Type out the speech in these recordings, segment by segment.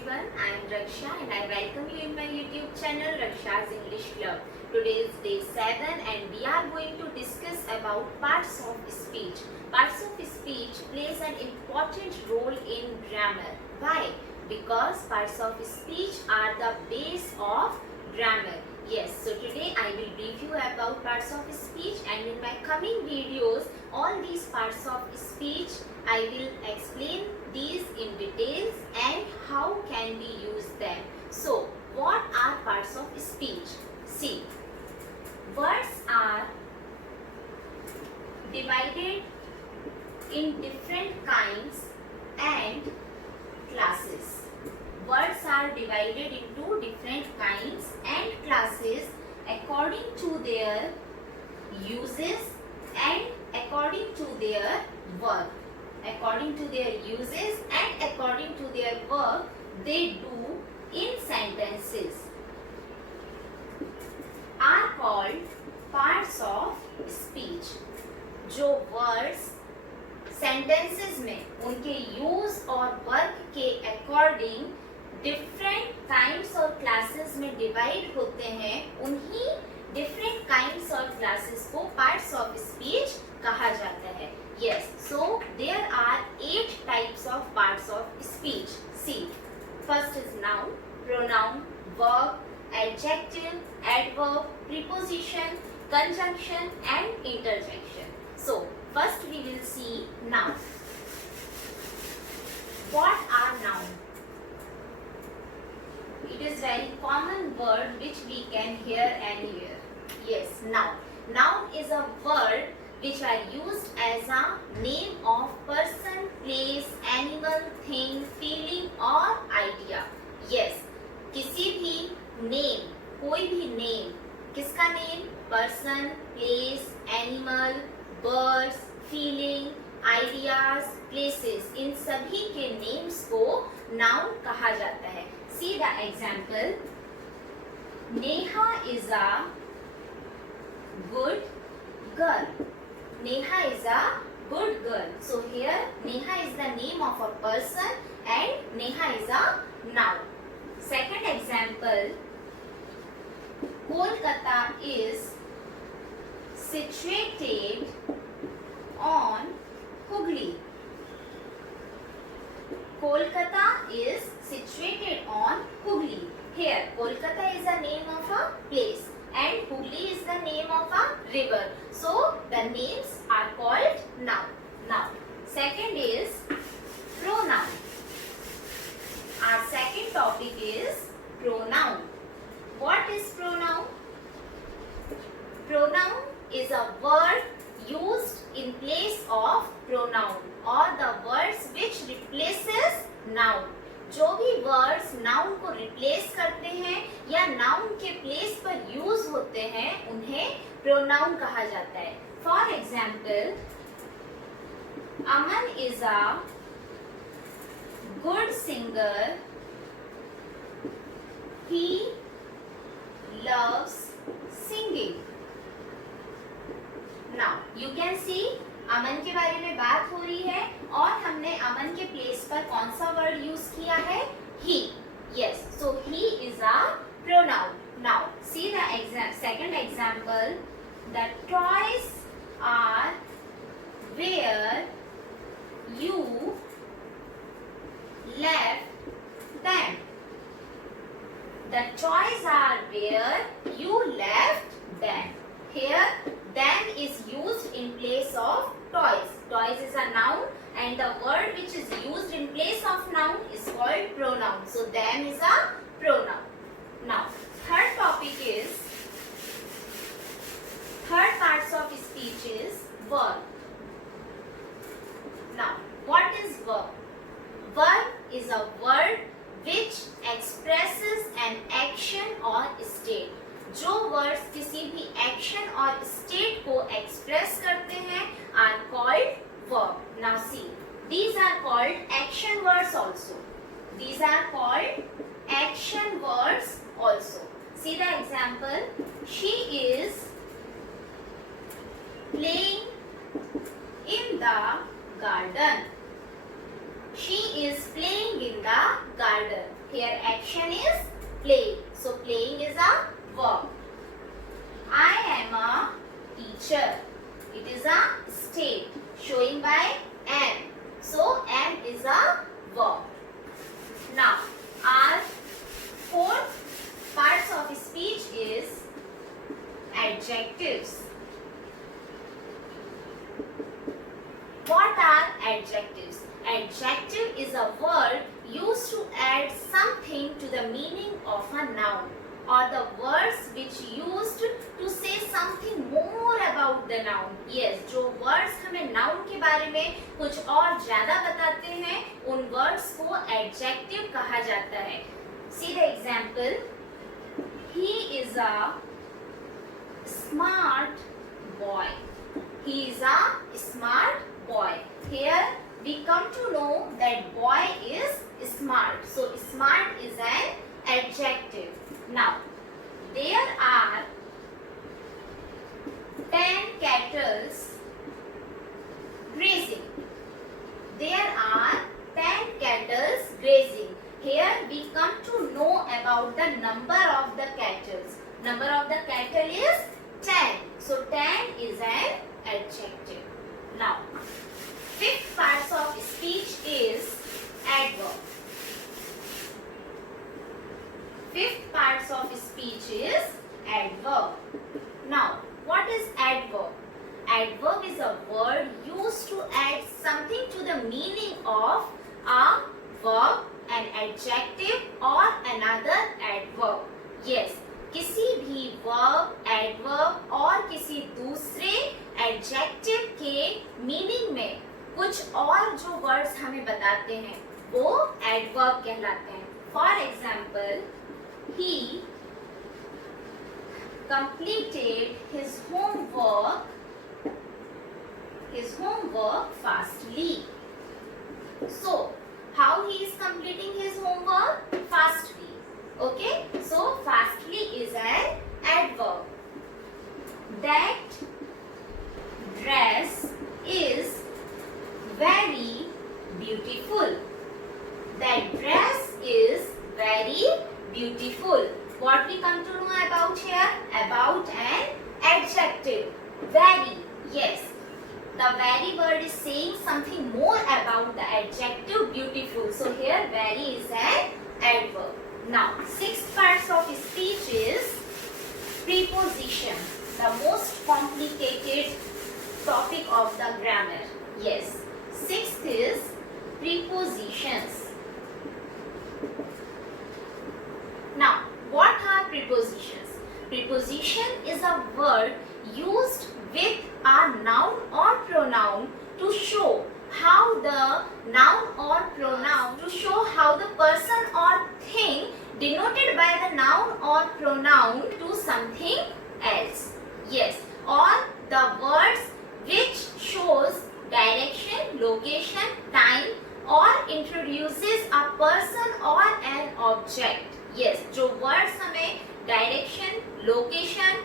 everyone, I am Raksha and I welcome you in my YouTube channel Raksha's English Club. Today is day 7 and we are going to discuss about parts of speech. Parts of speech plays an important role in grammar. Why? Because parts of speech are the base of grammar. Yes, so today I will brief you about parts of speech, and in my coming videos all these parts of speech I will explain these in details and how can we use them. So what are parts of speech? See, words are divided in different kinds and classes. Words are divided into different kinds and classes according to their uses and according to their work. According to their uses and according to their work they do in sentences are called parts of speech. जो words sentences में उनके use और work के according different kinds और classes में divide होते हैं, उन्हीं different kinds और classes को parts of speech कहा जाता है. Yes, so there are 8 types of parts of speech. See, first is noun, pronoun, verb, adjective, adverb, preposition, conjunction and interjection. So first we will see noun. What are noun? It is very common word which we can hear anywhere. Yes, noun. Noun is a word which are used as a name of person, place, animal, thing, feeling or idea. Yes, किसी भी name, कोई भी name, किसका name? Person, place, animal, birds, feeling, ideas, places, इन सभी के names को noun कहा जाता है. See the example. Neha is a good girl. Neha is a good girl. So here Neha is the name of a person and Neha is a noun. Second example. Kolkata is situated on Hooghly. Kolkata is situated on Hooghly. Here Kolkata is the name of a place and Hooghly is the name of a river. So the names are called noun. Now second is pronoun. Our second topic is pronoun. What is pronoun? Pronoun is a word used in place of pronoun or the words which replaces noun. जो भी words noun को replace करते हैं या noun के place पर use होते हैं उन्हें प्रोनाउन कहा जाता है. For example, Aman is a good singer. He loves singing. Now you can see Aman के बारे में बात हो रही है और हमने अमन के प्लेस पर कौन सा वर्ड यूज किया है? He. Yes, so he is a pronoun. Now see the second example. The toys are where you left them. The toys are where you left them. Here them is used in place of toys. Toys is a noun and the word which is used in place of noun is called pronoun. So them is a pronoun. Now third topic is, third parts of speech is verb. Now what is verb? Verb is a word which expresses an action or state. जो words किसी भी action और state को express करते हैं are called verb. Now see, these are called action words also. These are called action words also. See the example. She is playing in the garden. She is playing in the garden. Here action is play. So playing is a verb. I am a teacher. It is a state showing by am. So am is a verb. Now our fourth parts of speech is adjectives. What are adjectives? Adjective is a word used to add something to the meaning of a noun, or the words which used to say something more about the noun. Yes, जो words हमें noun के बारे में कुछ और ज़्यादा बताते हैं, उन words को adjective कहा जाता है. See the example. He is a smart boy. He is a smart boy. Here we come to know that boy is smart. So smart is an adjective. Now there are 10 cattle grazing. There are 10 cattle grazing. Here we come to know about the number of the cattle. Number of the cattle is 10. So 10 is an adjective. Now fifth parts of speech is adverb. Fifth parts of speech is adverb. Now what is adverb? Adverb is a word used to add something to the meaning of a verb, an adjective or another adverb. Yes, किसी भी verb, adverb और किसी दूसरे adjective के meaning में कुछ और जो words हमें बताते हैं वो adverb कहलाते हैं. For example, he completed his homework fastly. So how he is completing his homework? Fastly. Okay, so fastly is an adverb. That dress is very beautiful. That dress is very beautiful. What we come to know about here? About an adjective. Very. Yes. The very word is saying something more about the adjective beautiful. So here very is an adverb. Now sixth parts of speech is preposition. The most complicated topic of the grammar. Yes. Sixth is prepositions. Now what are prepositions? Preposition is a word used with a noun or pronoun to show how the noun or pronoun, to show how the person or thing denoted by the noun or pronoun to something else. Yes, or the words which shows direction, location, time or introduces a person or an object. Yes, जो words हमें direction, location,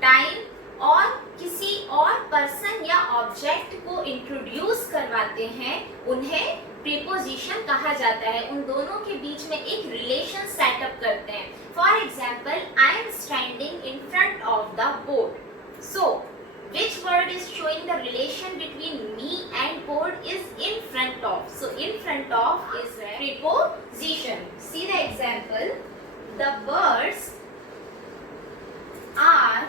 time और किसी और person या object को introduce करवाते हैं उन्हें प्रीपोजिशन कहा जाता है. उन दोनों के बीच में एक रिलेशन सेटअप करते हैं. For example, I am standing in front of the board. So which word is showing the relation between me and board is in front of. So in front of is a preposition. See the example. The birds are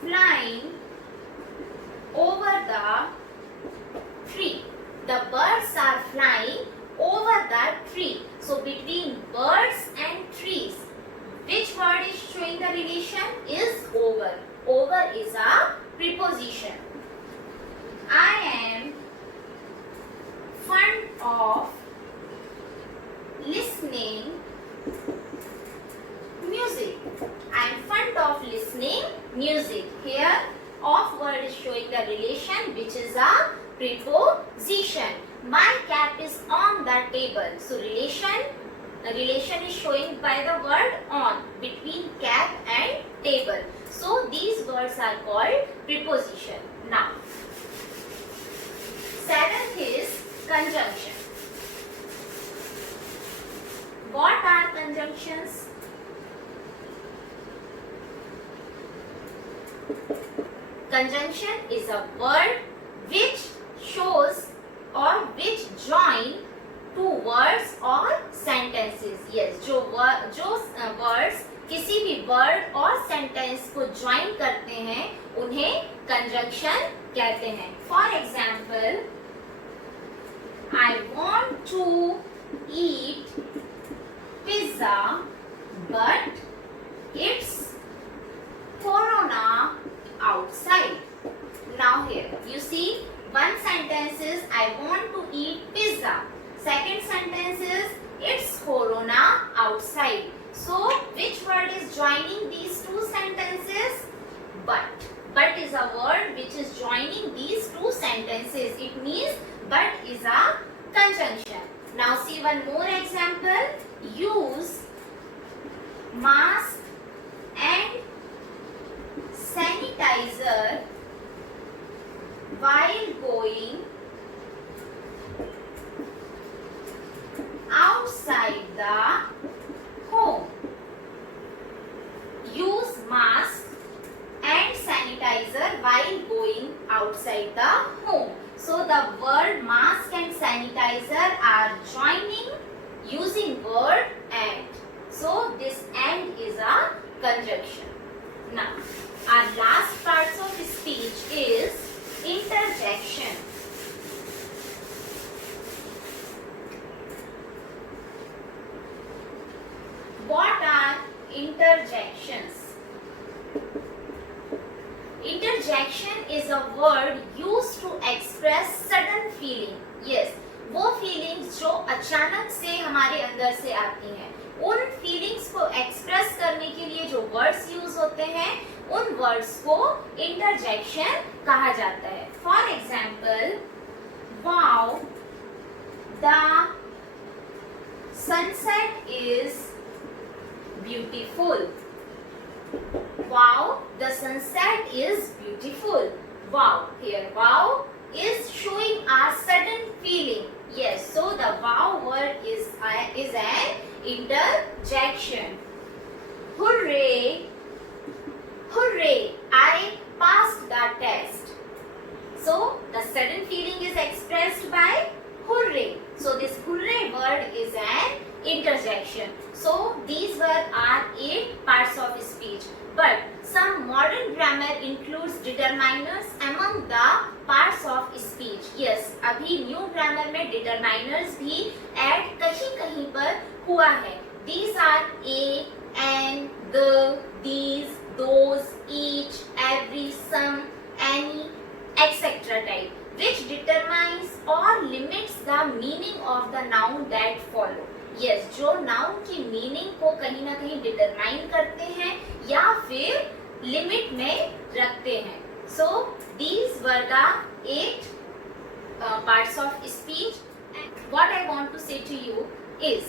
flying over the tree. The birds are flying over the tree. So between birds and trees, which word is showing the relation? Is over. Over is a preposition. I am fond of listening music. I am fond of listening music. Here, of word is showing the relation, which is a preposition. My cap is on the table. So the relation is showing by the word on between cap and table. So these words are called preposition. Now, seventh is conjunction. Conjunction is a word which shows or which join two words or sentences. Yes, जो words किसी भी word और sentence को join करते हैं उन्हें conjunction कहते हैं. For example, I want to eat pizza but it's corona outside. Now here you see one sentence is I want to eat pizza. Second sentence is it's corona outside. So which word is joining these two sentences? But. But is a word which is joining these two sentences. It means but is a conjunction. Now see one more example. Use mask and sanitizer while going outside the home. Use mask and sanitizer while going outside the home. So the word mask and sanitizer are joining using word and. So this and is a conjunction. Now our last parts of speech is interjection. What are interjections? Interjection is a word used to express sudden feeling. Yes, वो feelings जो अचानक से हमारे अंदर से आती हैं, उन feelings को express करने के लिए जो words use होते हैं, उन words को interjection कहा जाता है. For example, wow, the sunset is beautiful. Wow, the sunset is beautiful. Wow, here wow is showing our sudden feeling. Yes, so the wow word is an interjection. Hooray, hooray, I passed the test. So the sudden feeling is expressed by hooray. So this hooray word is an interjection. So these were our 8 parts of speech. But some modern grammar includes determiners among the parts of speech. Yes, अभी new grammar में determiners भी add कहीं पर हुआ है. These are a, an, the, these, those, each, every, some, any, etc. type, which determines or limits the meaning of the noun that follow. Yes, जो noun की meaning को कहीं ना कहीं डिटरमाइन करते हैं या फिर लिमिट में रखते हैं. So these were the 8 parts of speech. And what I want to say to you is,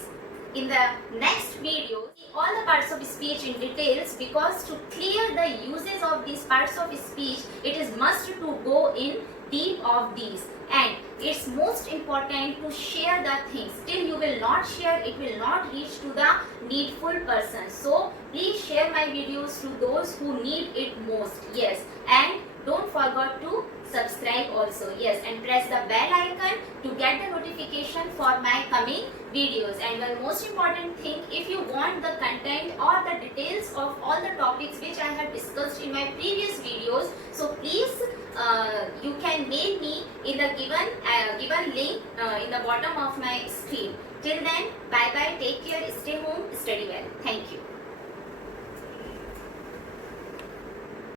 in the next video, see all the parts of speech in details, because to clear the uses of these parts of speech, it is must to go in deep of these. And it's most important to share the things. Till you will not share, it will not reach to the needful person. So please share my videos to those who need it most. Yes, and don't forget to subscribe also. Yes, and press the bell icon to get the notification for my coming videos. And one most important thing, if you want the content or the details of all the topics which I have discussed in my previous videos, so please you can mail me in the given link in the bottom of my screen. Till then, bye bye, take care, stay home, study well. Thank you.